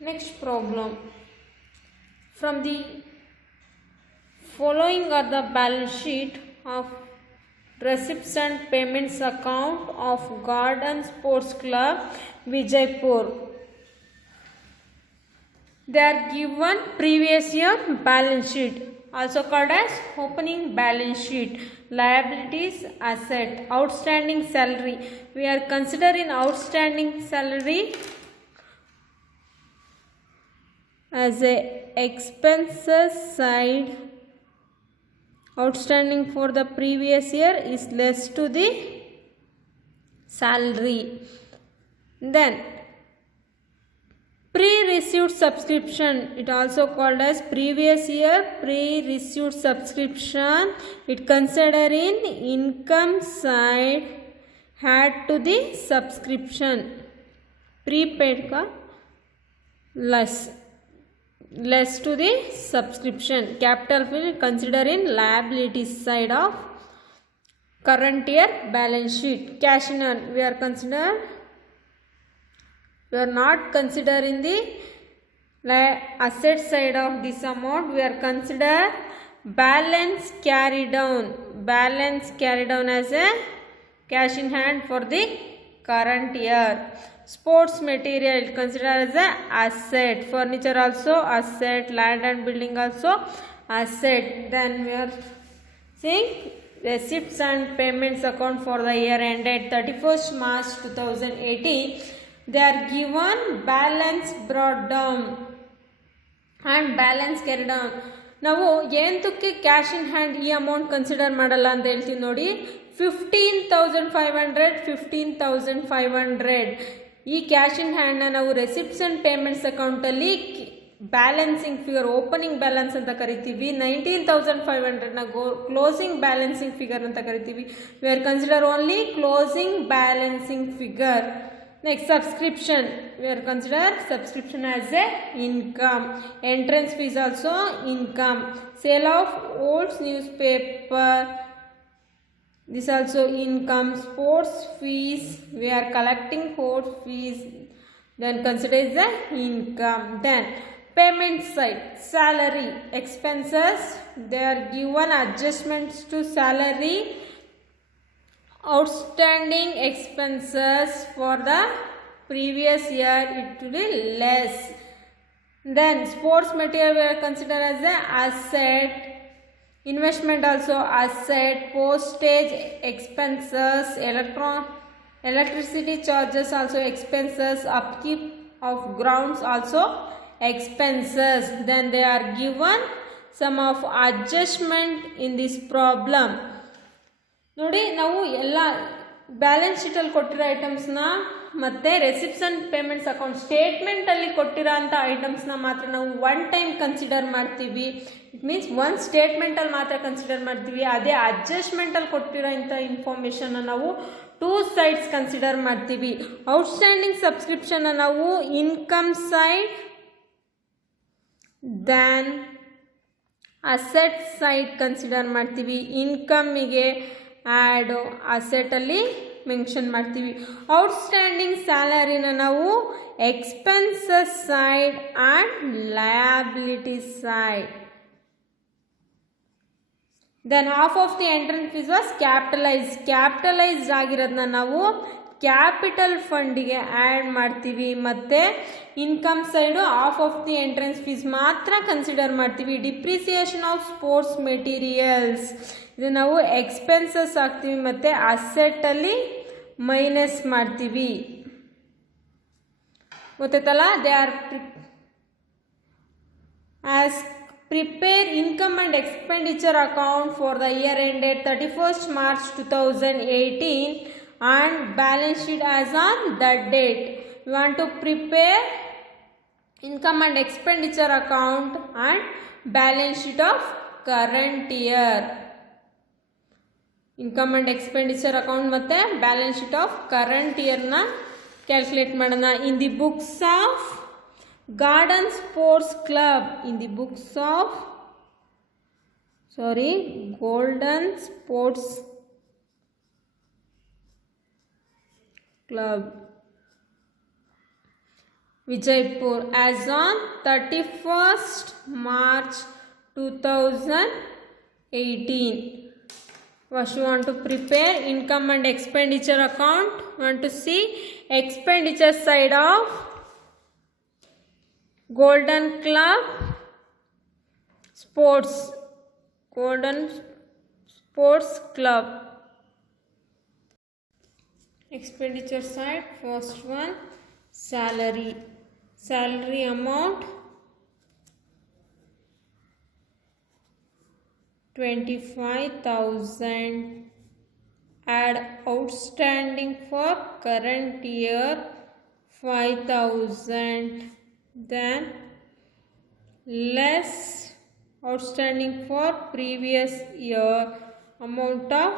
Next problem. From the following are the balance sheet of receipts and payments account of Garden Sports Club Vijaypur. They are given previous year balance sheet, also called as opening balance sheet, liabilities, asset, outstanding salary. We are considering outstanding salary as a expenses side. Outstanding for the previous year is less to the salary. Then pre-received subscription, it also called as previous year pre-received subscription. It considered in income side had to the subscription. Prepaid ka less to the subscription. Capital will consider in liabilities side of current year balance sheet. Cash in hand we are not considering the asset side of this amount. We are consider balance carry down as a cash in hand for the current year. Sports material consider as a asset. Furniture also asset. Land and building also asset. Then we are seeing receipts and payments account for the year ended 31st March 2018. They are given balance brought down and balance carried down. ನಾವು ಏನಕ್ಕೆ cash in hand ಈ amount consider ಮಾಡಲ್ಲ ಅಂತ ಹೇಳ್ತೀವಿ ನೋಡಿ. 15,500 ಈ cash in ಹ್ಯಾಂಡ್ನ ನಾವು ರೆಸಿಪ್ಟ್ಸ್ ಆ್ಯಂಡ್ ಪೇಮೆಂಟ್ಸ್ ಅಕೌಂಟಲ್ಲಿ ಬ್ಯಾಲೆನ್ಸಿಂಗ್ ಫಿಗರ್ ಓಪನಿಂಗ್ ಬ್ಯಾಲೆನ್ಸ್ ಅಂತ ಕರಿತೀವಿ. 19,500ನ ಕ್ಲೋಸಿಂಗ್ ಬ್ಯಾಲೆನ್ಸಿಂಗ್ ಫಿಗರ್ ಅಂತ ಕರಿತೀವಿ. We are consider only closing balancing figure. Next, subscription. We are consider subscription as a income. Entrance fees also income. Sale of old newspaper, this also income. Sports fees, we are collecting sports fees, then consider as a income. Then payment side, salary, expenses, they are given adjustments to salary. Outstanding expenses for the previous year it will be less. Then sports material we are considered as a asset. Investment also asset. Postage expenses. Electricity charges also expenses. Upkeep of grounds also expenses. Then they are given some of adjustment in this problem. ನೋಡಿ, ನಾವು ಎಲ್ಲ ಬ್ಯಾಲೆನ್ಸ್ ಶೀಟಲ್ಲಿ ಕೊಟ್ಟಿರೋ ಐಟಮ್ಸ್ನ ಮತ್ತು receipts and payments account ಸ್ಟೇಟ್ಮೆಂಟಲ್ಲಿ ಕೊಟ್ಟಿರೋ ಅಂಥ ಐಟಮ್ಸ್ನ ಮಾತ್ರ ನಾವು ಒನ್ ಟೈಮ್ ಕನ್ಸಿಡರ್ ಮಾಡ್ತೀವಿ. ಇಟ್ ಮೀನ್ಸ್ ಒಂದು ಸ್ಟೇಟ್ಮೆಂಟಲ್ಲಿ ಮಾತ್ರ ಕನ್ಸಿಡರ್ ಮಾಡ್ತೀವಿ. ಅದೇ ಅಡ್ಜಸ್ಟ್ಮೆಂಟಲ್ಲಿ ಕೊಟ್ಟಿರೋ ಇಂಥ ಇನ್ಫಾರ್ಮೇಷನ್ನ ನಾವು ಟೂ ಸೈಡ್ಸ್ ಕನ್ಸಿಡರ್ ಮಾಡ್ತೀವಿ. ಔಟ್ಸ್ಟ್ಯಾಂಡಿಂಗ್ ಸಬ್ಸ್ಕ್ರಿಪ್ಷನ್ನ ನಾವು income side than asset side consider ಮಾಡ್ತೀವಿ. ಇನ್ಕಮ್ಮಿಗೆ ಆ್ಯಡ್ ಅಸೆಟಲ್ಲಿ ಮೆನ್ಷನ್ ಮಾಡ್ತೀವಿ. ಔಟ್ಸ್ಟ್ಯಾಂಡಿಂಗ್ ಸ್ಯಾಲರಿನ ನಾವು expenses side and liability side. Then half of the entrance fees was capitalised ಆಗಿರೋದನ್ನ ನಾವು ಕ್ಯಾಪಿಟಲ್ ಫಂಡಿಗೆ ಆ್ಯಡ್ ಮಾಡ್ತೀವಿ. ಮತ್ತು income side half of the entrance fees ಮಾತ್ರ ಕನ್ಸಿಡರ್ ಮಾಡ್ತೀವಿ. ಡಿಪ್ರಿಸಿಯೇಷನ್ ಆಫ್ ಸ್ಪೋರ್ಟ್ಸ್ ಮೆಟೀರಿಯಲ್ಸ್ ಇದು ನಾವು ಎಕ್ಸ್ಪೆನ್ಸಸ್ ಹಾಕ್ತೀವಿ ಮತ್ತು ಅಸೆಟ್ಟಲ್ಲಿ ಮೈನಸ್ ಮಾಡ್ತೀವಿ. ಗೊತ್ತಾಯ್ತಲ್ಲ. They are as prepare income and expenditure account for the year ended 31st March 2018 and balance sheet as on that date. We want to prepare income and expenditure account and balance sheet of current year. Income and expenditure account ಮತ್ತೆ balance sheet of current year ನ calculate ಮಾಡೋಣ. In the books of Garden Sports Club, Golden Sports Club Vijaypur as on 31st March 2018. First you want to prepare income and expenditure account. You want to see expenditure side of Golden Club Golden Sports Club. Expenditure side, first one, salary amount 25,000. Add outstanding for current year 5,000. Then less outstanding for previous year amount of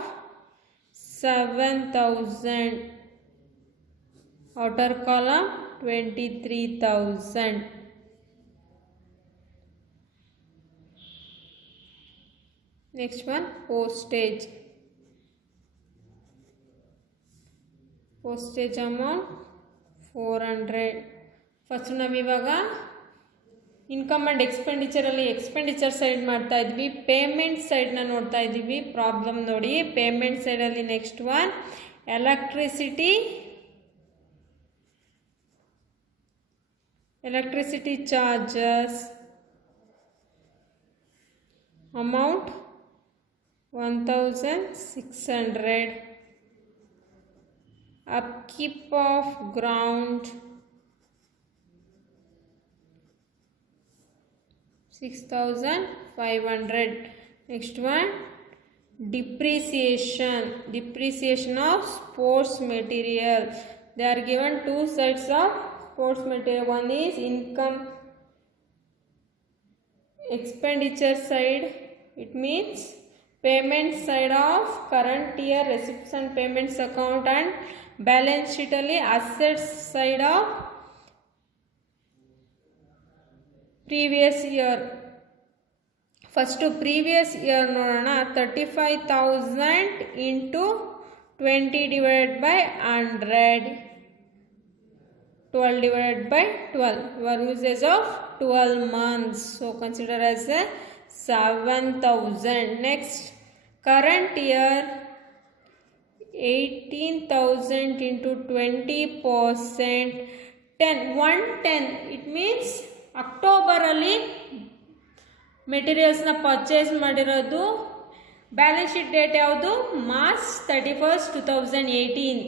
7,000. Outer column 23,000. Next one, postage amount 400. ಫಸ್ಟ್ ನಾವಿವಾಗ income and ಎಕ್ಸ್ಪೆಂಡಿಚರಲ್ಲಿ expenditure side ಮಾಡ್ತಾ ಇದ್ವಿ, ಪೇಮೆಂಟ್ ಸೈಡ್ನ ನೋಡ್ತಾ ಇದ್ದೀವಿ. ಪ್ರಾಬ್ಲಮ್ ನೋಡಿ, ಪೇಮೆಂಟ್ ಸೈಡಲ್ಲಿ next one electricity charges amount 1,600. Upkeep of ground 6,500. Next one, depreciation of sports material. They are given two sides of sports material. One is income expenditure side, it means payment side of current year receipts and payments account, and balance sheet ಅಲ್ಲಿ assets side of previous year. First previous year ನೋಡೋಣ. 35,000 ಇಂಟು 20 divided by 100, 12 divided by 12. Your usage of 12 months. So consider as a 7,000. Next, current year 18,000 into 20%, 110. It means October ಅಲ್ಲಿ ಮೆಟೀರಿಯಲ್ಸ್ನ ಪರ್ಚೇಸ್ ಮಾಡಿರೋದು. Balance sheet date ಯಾವುದು? March 31st, 2018.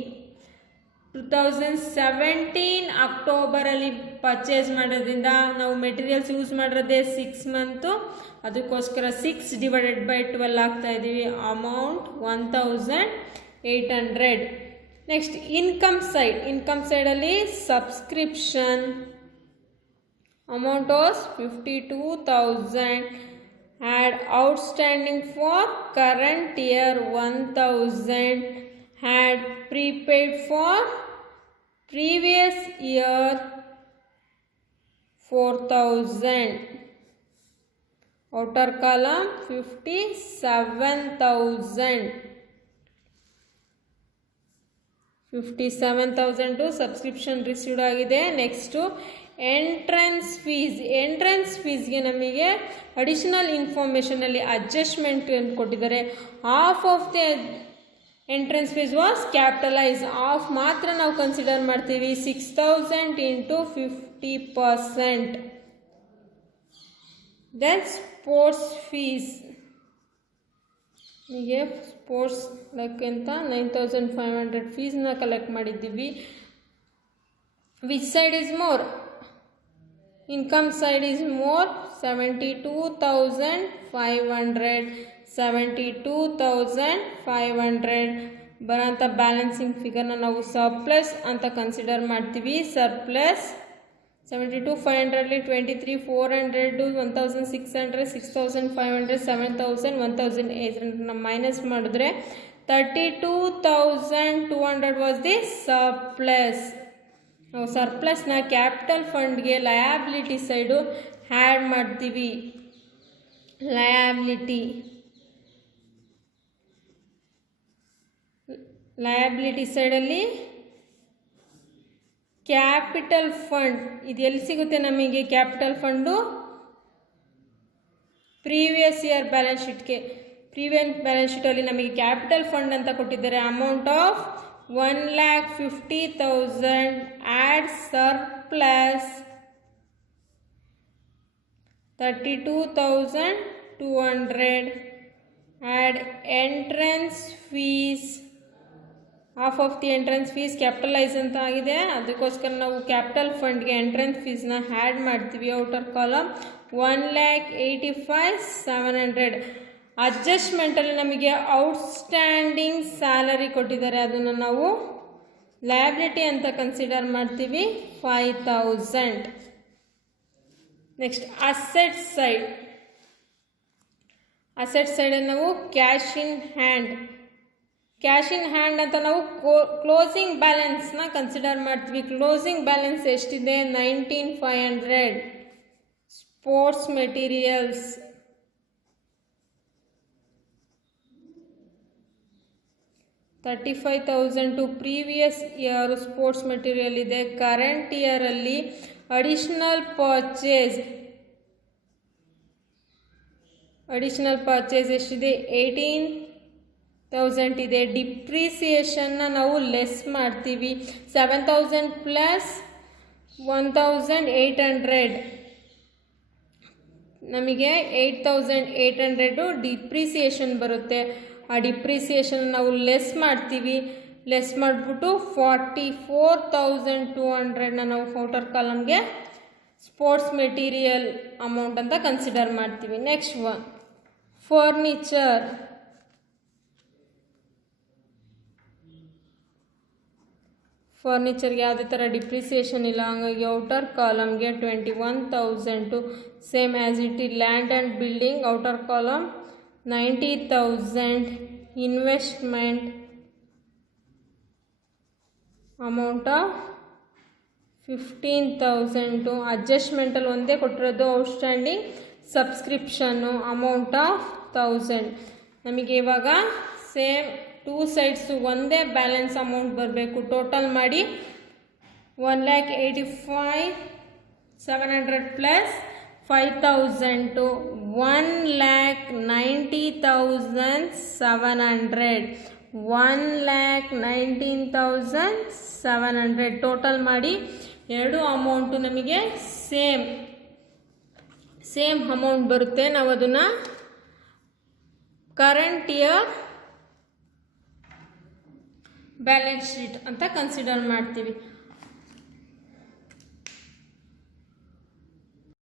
2017 ಅಕ್ಟೋಬರಲ್ಲಿ ಪರ್ಚೇಸ್ ಮಾಡೋದ್ರಿಂದ ನಾವು materials use ಮಾಡಿರೋದೇ 6 ಮಂತು, ಅದಕ್ಕೋಸ್ಕರ 6 divided by 12 ಆಗ್ತಾ ಇದ್ದೀವಿ. ಅಮೌಂಟ್ 1,800. ನೆಕ್ಸ್ಟ್ ಇನ್ಕಮ್ ಸೈಡಲ್ಲಿ subscription amount was 52,000. Had outstanding for current year 1,000. Had prepaid for previous year 4,000. Outer column 57,000. 57,000 to subscription received ಆಗಿದೆ. ನೆಕ್ಸ್ಟು ಎಂಟ್ರೆನ್ಸ್ ಫೀಸ್ಗೆ ನಮಗೆ ಅಡಿಷನಲ್ ಇನ್ಫಾರ್ಮೇಷನಲ್ಲಿ ಅಡ್ಜಸ್ಟ್ಮೆಂಟ್ ಕೊಟ್ಟಿದ್ದಾರೆ. Half of the entrance fees was capitalise, half ಮಾತ್ರ ನಾವು ಕನ್ಸಿಡರ್ ಮಾಡ್ತೀವಿ. 6,000 ಇಂಟು 50%. ದೆನ್ ಸ್ಪೋರ್ಟ್ಸ್ ಫೀಸ್, ಹೀಗೆ ಸ್ಪೋರ್ಟ್ಸ್ ಅಂತ 9,500 ಫೀಸ್ನ ಕಲೆಕ್ಟ್ ಮಾಡಿದ್ದೀವಿ. Which side is more? Income side is more, 72,500. 72,500 ಬರೋಂಥ ಬ್ಯಾಲೆನ್ಸಿಂಗ್ ಫಿಗರ್ನ ನಾವು ಸರ್ಪ್ಲಸ್ ಅಂತ ಕನ್ಸಿಡರ್ ಮಾಡ್ತೀವಿ. ಸರ್ಪ್ಲಸ್ 72,500 23,400 1,600 6,500 7,000 1,800 ಮೈನಸ್ ಮಾಡಿದ್ರೆ 32,200 ವಾಸ್ ದಿ ಸರ್ಪ್ಲಸ್. ನಾವು ಸರ್ಪ್ಲಸ್ನ ಕ್ಯಾಪಿಟಲ್ ಫಂಡ್ಗೆ ಲಯಾಬಿಲಿಟಿ ಸೈಡು ಆ್ಯಡ್ ಮಾಡ್ತೀವಿ. ಲಯಾಬಿಲಿಟಿ ಸೈಡಲ್ಲಿ ಕ್ಯಾಪಿಟಲ್ ಫಂಡ್ ಇದು ಎಲ್ಲಿ ಸಿಗುತ್ತೆ ನಮಗೆ? Capital fund previous year balance ಶೀಟ್ಗೆ. ಪ್ರೀವಿಯಸ್ ಬ್ಯಾಲೆನ್ಸ್ ಶೀಟಲ್ಲಿ ನಮಗೆ ಕ್ಯಾಪಿಟಲ್ ಫಂಡ್ ಅಂತ ಕೊಟ್ಟಿದ್ದಾರೆ. Amount of 1,50,000 add surplus 32,200 add entrance fees. Half of the entrance fees capitalise ಅಂತ ಆಗಿದೆ, ಅದಕ್ಕೋಸ್ಕರ ನಾವು ಕ್ಯಾಪಿಟಲ್ ಫಂಡ್ಗೆ ಎಂಟ್ರೆನ್ಸ್ ಫೀಸ್ನ ಆ್ಯಡ್ ಮಾಡ್ತೀವಿ. Outer column 1,85,700. ಅಡ್ಜಸ್ಟ್ಮೆಂಟಲ್ಲಿ ನಮಗೆ ಔಟ್ಸ್ಟ್ಯಾಂಡಿಂಗ್ ಸ್ಯಾಲರಿ ಕೊಟ್ಟಿದ್ದಾರೆ, ಅದನ್ನು ನಾವು ಲಯಬಿಲಿಟಿ ಅಂತ ಕನ್ಸಿಡರ್ ಮಾಡ್ತೀವಿ 5,000. Next asset side. ಅಸೆಟ್ ಸೈಡಲ್ಲಿ ನಾವು cash in hand. Cash in hand ಅಂತ ನಾವು ಕ್ಲೋಸಿಂಗ್ ಬ್ಯಾಲೆನ್ಸ್ನ ಕನ್ಸಿಡರ್ ಮಾಡ್ತೀವಿ. ಕ್ಲೋಸಿಂಗ್ ಬ್ಯಾಲೆನ್ಸ್ ಎಷ್ಟಿದೆ? 19,500. Sports materials 35,000 to previous year sports material ಇದೆ. ಕರೆಂಟ್ ಇಯರಲ್ಲಿ ಅಡಿಷನಲ್ ಪರ್ಚೇಸ್ ಎಷ್ಟಿದೆ? 18,000 ಇದೆ. ಡಿಪ್ರಿಸಿಯೇಷನ್ನ ನಾವು ಲೆಸ್ ಮಾಡ್ತೀವಿ. 7,000 ಪ್ಲಸ್ 1,800 ನಮಗೆ 8,800 ಡಿಪ್ರಿಸಿಯೇಷನ್ ಬರುತ್ತೆ. ಆ ಡಿಪ್ರಿಸಿಯೇಷನ್ ನಾವು ಲೆಸ್ ಮಾಡ್ತೀವಿ. ಲೆಸ್ ಮಾಡಿಬಿಟ್ಟು 44,200ನ ನಾವು ಔಟರ್ ಕಾಲಮ್ಗೆ ಸ್ಪೋರ್ಟ್ಸ್ ಮೆಟೀರಿಯಲ್ ಅಮೌಂಟ್ ಅಂತ ಕನ್ಸಿಡರ್ ಮಾಡ್ತೀವಿ. Next one furniture. ಫರ್ನಿಚರ್ಗೆ ಯಾವುದೇ ಥರ ಡಿಪ್ರಿಸಿಯೇಷನ್ ಇಲ್ಲ, ಹಾಗಾಗಿ ಔಟರ್ ಕಾಲಮ್ಗೆ 21,000 to same as it is. Land and building outer column 90,000. Investment amount of 15,000. ಅಡ್ಜಸ್ಟ್ಮೆಂಟಲ್ಲಿ ಒಂದೇ ಕೊಟ್ಟಿರೋದು ಔಟ್ಸ್ಟ್ಯಾಂಡಿಂಗ್ ಸಬ್ಸ್ಕ್ರಿಪ್ಷನ್ನು ಅಮೌಂಟ್ ಆಫ್ 1,000. ನಮಗೆ ಇವಾಗ ಸೇಮ್ ಟೂ ಸೈಡ್ಸು ಒಂದೇ ಬ್ಯಾಲೆನ್ಸ್ ಅಮೌಂಟ್ ಬರಬೇಕು. ಟೋಟಲ್ ಮಾಡಿ 1,85,700 ಪ್ಲಸ್ 5,000 ಟು 1,90,700. 1,19,700 ಟೋಟಲ್ ಮಾಡಿ ಎರಡು ಅಮೌಂಟು ನಮಗೆ ಸೇಮ್ ಅಮೌಂಟ್ ಬರುತ್ತೆ. ನಾವು ಅದನ್ನು ಕರೆಂಟ್ ಇಯರ್ ಬ್ಯಾಲೆನ್ಸ್ ಶೀಟ್ ಅಂತ ಕನ್ಸಿಡರ್ ಮಾಡ್ತೀವಿ.